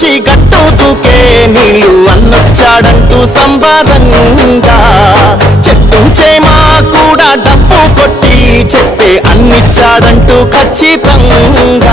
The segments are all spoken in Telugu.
నుంచి గట్టు దూకే నీళ్ళు అన్నొచ్చాడంటూ సంబాదంగా చెట్టు చేమా కూడా డప్పు కొట్టి చెప్పే అన్నిచ్చాడంటూ ఖచ్చితంగా.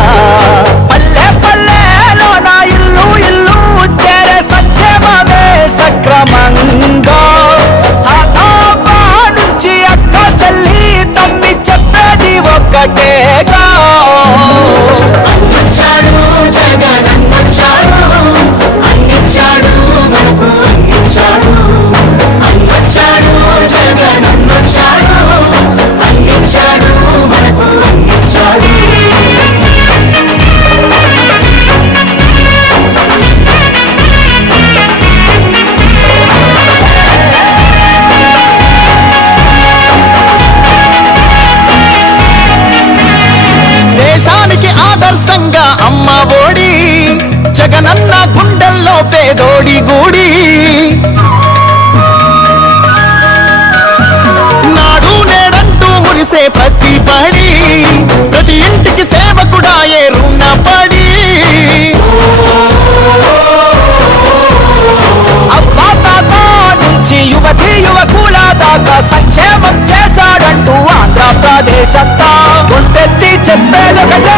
పేదోడి గూడి. నాడు నేడంటూ మురిసే ప్రతి పడి ప్రతి ఇంటికి సేవకుడాయే రుణపడి. అబ్బా తాత నుంచి యువతి యువకుల దాకా సంక్షేమం చేశాడంటూ ఆంధ్రప్రదేశ్ అంతా ఒంటెత్తి చెప్పేదొకటే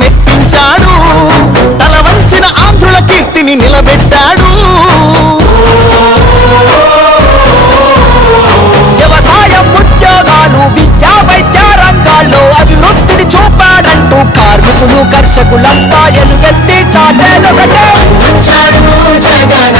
మెప్పించాడు. తల వంచిన ఆంధ్రుల కీర్తిని నిలబెట్టాడు. వ్యవసాయం ఉద్యోగాలు విద్యా వైద్య రంగాల్లో అభివృద్ధిని చూపాడంటూ కార్మికులు కర్షకులంతా ఎలుగెత్తి చాటేదొకటే వచ్చాడు జగన్.